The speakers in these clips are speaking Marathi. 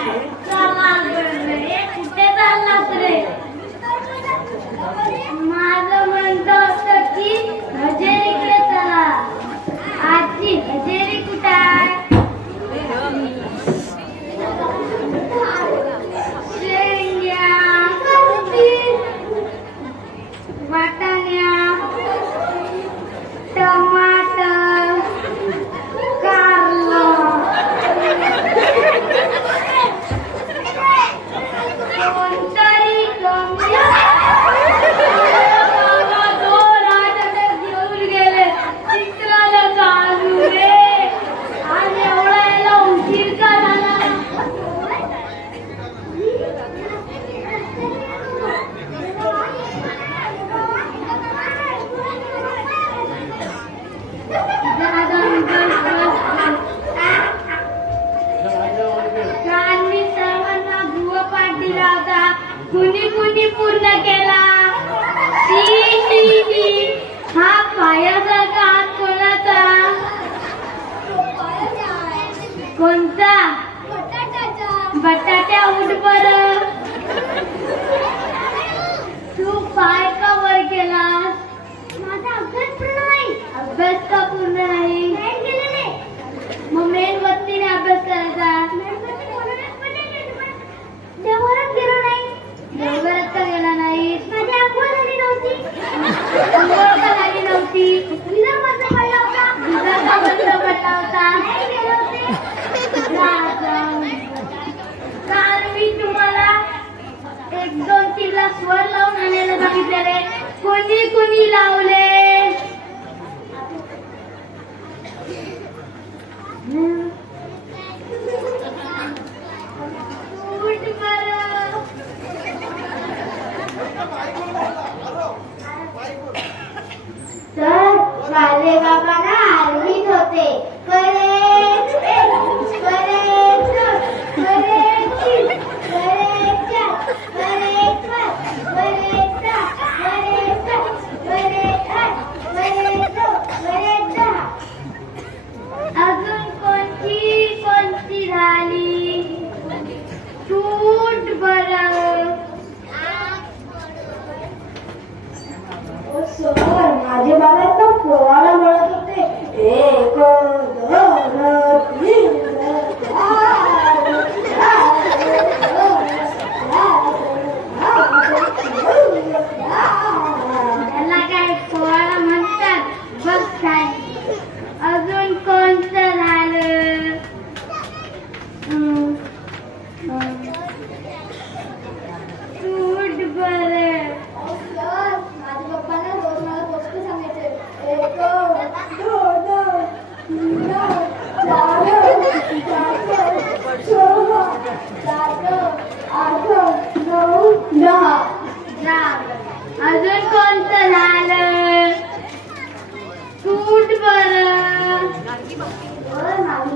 Thank you. ni por. Mm.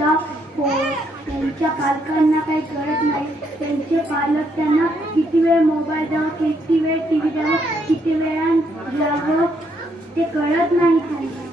त्यांच्या त्यांच्या पालकांना काही कळत नाही. त्यांचे पालक त्यांना किती वेळ मोबाईल द्यावं किती वेळ टी व्ही द्यावं किती वेळा द्यावं ते कळत नाही त्यांना.